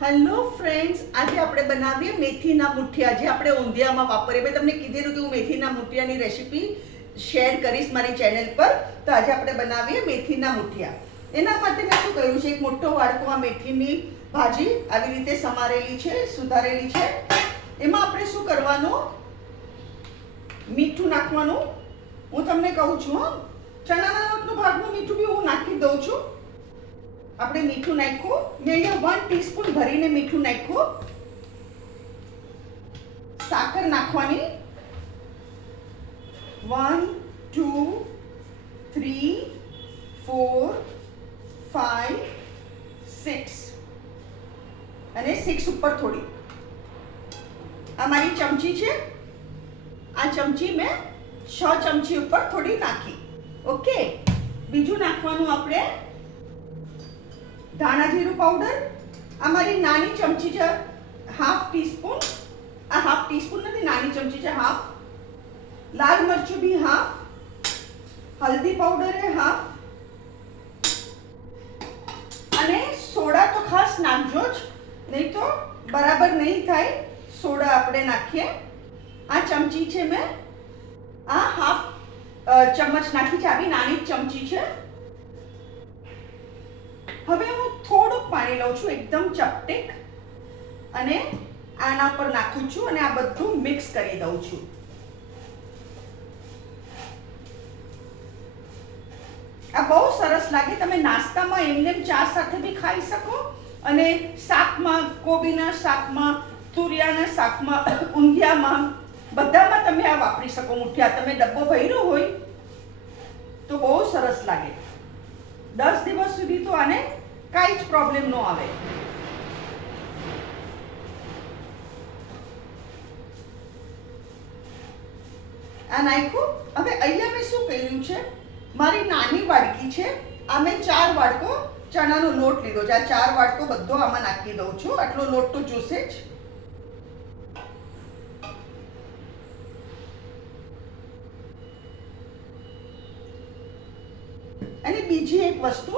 Hello friends, આજે આપણે બનાવીએ મેથીના મુઠિયા જે આપણે ઊંધિયામાં વાપરીએ. મેં તમને કીધેલું કે હું મેથીના મુઠિયાની રેસીપી શેર કરીશ મારી ચેનલ પર. તો આજે આપણે બનાવીએ મેથીના મુઠિયા. એના માટે મેં શું કર્યું છે, એક મોટો વાડકો આ મેથીની ભાજી આવી રીતે સમારેલી છે, સુધારેલી છે. એમાં આપણે શું કરવાનું, મીઠું નાખવાનું. હું તમને કહું છું, ચણાના લોટનું ભાગનું મીઠું બી હું નાખી દઉં છું. આપણે મીઠું નાખ્યું, મેં અહીંયા 1 ટીસ્પૂન ભરીને મીઠું નાખ્યું. સાકર નાખવાની 1 2 3 4 5 6 અને 6 ઉપર થોડી. આ મારી ચમચી છે, આ ચમચી મેં 6 ચમચી ઉપર થોડી નાખી. ઓકે, બીજું નાખવાનું આપણે ધાણા જીરું પાવડર. આ મારી નાની ચમચી છે, 1/2 ટીસ્પૂન. આ 1/2 ટીસ્પૂન નથી, નાની ચમચી છે 1/2. લાલ મરચું બી 1/2. હલ્દી પાવડર એ 1/2. અને સોડા તો ખાસ નાખજો જ, નહીં તો બરાબર નહીં થાય. સોડા આપણે નાખીએ. આ ચમચી છે, મેં આ 1/2 ચમચ નાખી છે. આવી નાની ચમચી છે. હવે હું થોડુંક પાણી લઉં છું, એકદમ ચપટીક, અને આના પર નાખું છું અને આ બધું મિક્સ કરી દઉં છું. આ બહુ સરસ લાગે. તમે નાસ્તામાં એમને ચા સાથે બી ખાઈ શકો, અને શાકમાં, કોબીના શાકમાં, તુરિયાના શાકમાં, ઊંધિયામાં, બધામાં તમે આ વાપરી શકો. મુઠિયા તમે ડબ્બો ભર્યો હોય તો બહુ સરસ લાગે. 10 દિવસ સુધી તો આને કાંઈ જ પ્રોબ્લેમ ન આવે. આ નાખ્યું. હવે અહીંયા મેં શું કર્યું છે, મારી નાની વાડકી છે, આ મેં 4 વાડકો ચણાનો લોટ લીધો છે. આ 4 વાડકો બધો આમાં નાખી દઉં છું. આટલો લોટ તો જોશે જ. અને બીજી એક વસ્તુ,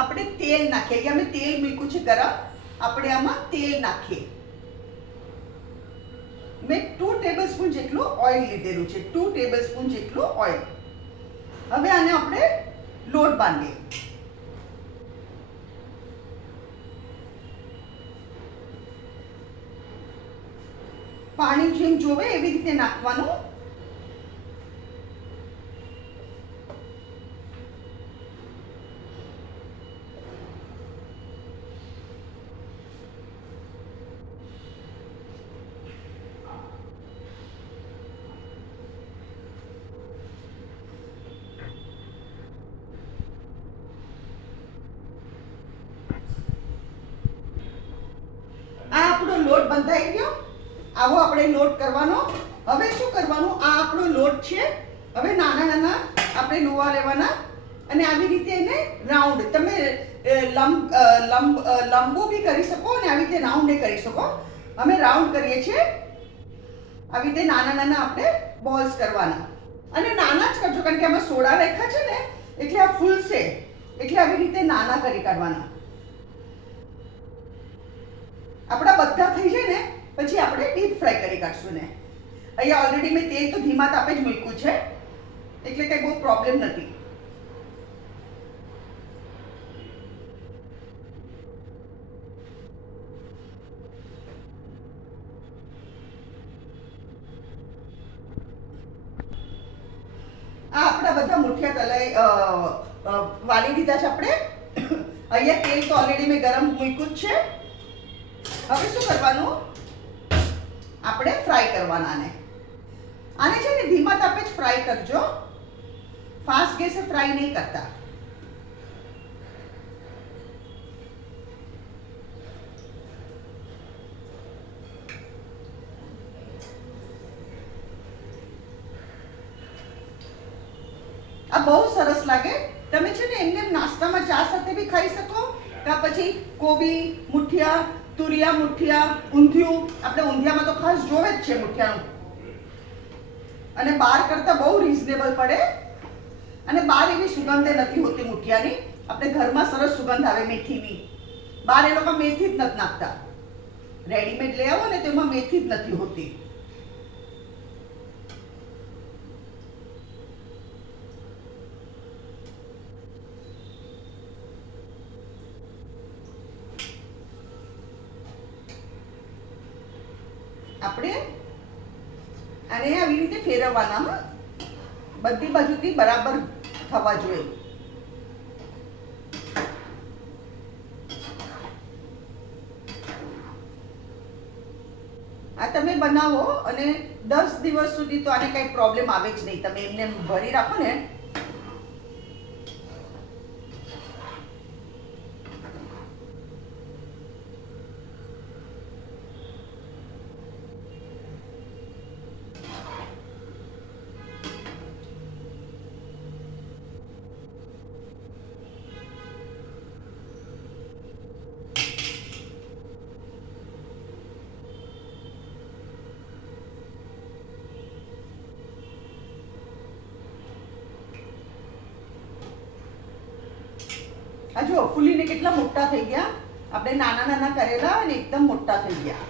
આપણે તેલ નાખીએ. અહીંયા મેં તેલ મૂક્યું છે ગરમ. આપણે આમાં તેલ નાખીએ. મેં 2 ટેબલસ્પૂન જેટલું ઓઇલ લીધેલું છે, 2 ટેબલસ્પૂન જેટલું ઓઇલ. હવે આને આપણે લોટ બાંધીએ. પાણી જેમ જોવે એવી રીતે નાખવાનું. લોટ બંધાઈ ગયો. આવો આપણે લોટ કરવાનો. હવે શું કરવાનું, આ આપણો લોટ છે. હવે નાના નાના આપણે લોવા લેવાના, અને આવી રીતે એને રાઉન્ડ, તમે લંબો બી કરી શકો અને આવી રીતે રાઉન્ડ એ કરી શકો. અમે રાઉન્ડ કરીએ છીએ. આવી રીતે નાના નાના આપણે બોલ્સ કરવાના, અને નાના જ કરજો, કારણ કે આમાં સોડા નાખ્યા છે ને, એટલે આ ફૂલશે. એટલે આવી રીતે નાના કરી કાઢવાના. આપણા બધા થઈ જાય ને પછી આપણે ડીપ ફ્રાય કરી કાઢશું ને. અહીંયા ઓલરેડી મેં તેલ તો ધીમા તાપે જ મૂક્યું છે, એટલે કંઈ બહુ પ્રોબ્લેમ નથી. આ આપણા બધા મુઠિયા તલાઈ વાળી દીધા છે આપણે. અહીંયા તેલ તો ઓલરેડી મેં ગરમ મૂક્યું જ છે. હવે શું કરવાનું, આપણે ફ્રાય કરવાના આને. આને છે ને ધીમા તાપે જ ફ્રાય કરજો, ફાસ્ટ ગેસે ફ્રાય નહીં કરતા. આ બહુ સરસ લાગે. તમે છે ને એમને નાસ્તામાં ચા સાથે બી ખાઈ શકો, કાં પછી કોબી મુઠિયા, તુરિયા મુઠિયા, ઊંધિયું. આપણે ઊંધિયામાં તો ખાસ જોવે જ છે મુઠિયાનું. અને બહાર કરતાં બહુ રિઝનેબલ પડે, અને બહાર એવી સુગંધ નથી હોતી મુઠિયાની. આપણે ઘરમાં સરસ સુગંધ આવે મેથીની. બહાર એ લોકો મેથી જ નથી નાખતા. રેડીમેડ લઈ આવો ને તો એમાં મેથી જ નથી હોતી. આપણે આને આવી રીતે ફેરવવાના, બધી બાજુથી બરાબર થવા જોઈએ. આ તમે બનાવો અને 10 દિવસ સુધી તો આને કઈ પ્રોબ્લેમ આવે જ નહીં. તમે એમને ભરી રાખો ને આ જો ફૂલીને કેટલા મોટા થઈ ગયા. આપણે નાના નાના કરેલા અને એકદમ મોટા થઈ ગયા.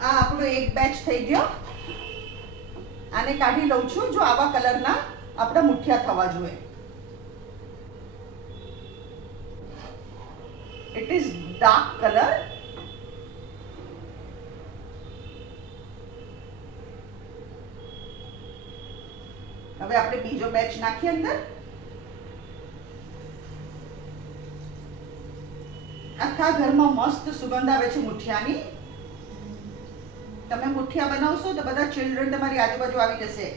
આ આપણો એક બેચ થઈ ગયો. આને કાઢી લઉં છું. જો આવા કલરના આપણા મુઠિયા થવા જોઈએ. It is dark colour. હવે આપણે બીજો બેચ નાખીએ અંદર. આખા ઘરમાં મસ્ત સુગંધ આવે છે મુઠિયાની. તમે મુઠિયા બનાવશો તો બધા ચિલ્ડ્રન તમારી આજુબાજુ આવી જશે.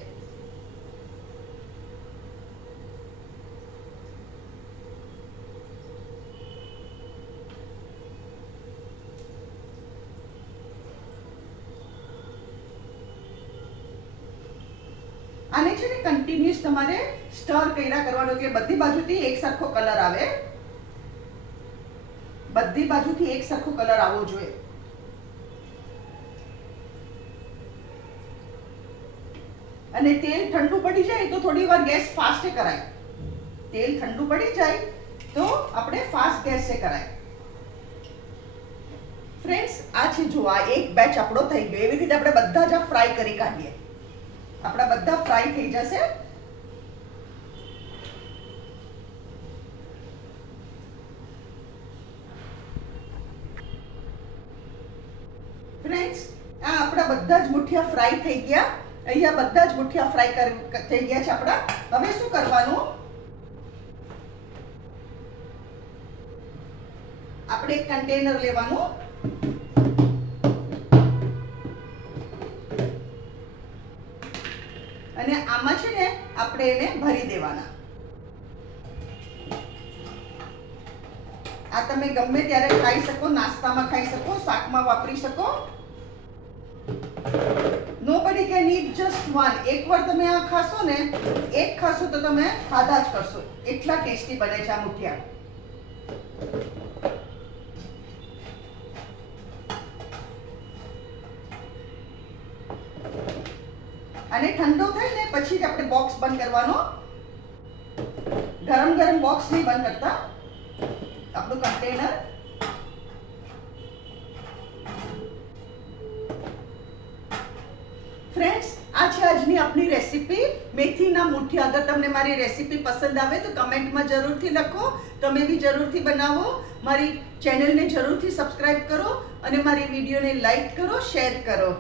આને છે ને કન્ટિન્યુઅસ તમારે સ્ટર કર્યા કરવાનું, એટલે બધી બાજુથી એક સરખો કલર આવે. બધી બાજુથી એક સરખો કલર આવવો જોઈએ. અને તેલ ઠંડુ પડી જાય તો થોડી વાર ગેસ ફાસ્ટ કરાય. તેલ ઠંડુ પડી જાય તો આપણે ફાસ્ટ ગેસે કરાય. ફ્રેન્ડ્સ, આ છે જો આ એક બેચ આપણો થઈ ગયો. એવી રીતે આપણે બધા જ ફ્રાય કરી કાઢીએ. આપણા બધા ફ્રાય થઈ જશે. ફ્રેન્ડ્સ, આ આપણા બધા જ મુઠિયા ફ્રાય થઈ ગયા. અહીંયા બધા જ મુઠિયા ફ્રાય થઈ ગયા છે આપણા. હવે શું કરવાનું, આપણે એક કન્ટેનર લેવાનું. અને આમાં છે ને આપણે એને ભરી દેવાના. આ તમે ગમે ત્યારે ખાઈ શકો, નાસ્તામાં ખાઈ શકો, શાકમાં વાપરી શકો. Nobody can eat just one. એકવાર તમે આ ખાશો ને, એક ખાશો તો તમે ખાધા જ કરશો. એટલા ટેસ્ટી બને છે આ મુઠિયા. અને ઠંડો થાય ને પછી જ આપણે બોક્સ બંધ કરવાનો. ગરમ ગરમ બોક્સ નહીં બંધ કરતા. આપણું કન્ટેનર ફ્રેન્ડ્સ, આ છે આજની આપણી રેસીપી મેથીના મુઠિયા. અગર તમને મારી રેસીપી પસંદ આવે તો કમેન્ટમાં જરૂરથી લખો. તમે બી જરૂરથી બનાવો. મારી ચેનલને જરૂરથી સબસ્ક્રાઇબ કરો અને મારી વિડીયોને લાઈક કરો, શેર કરો.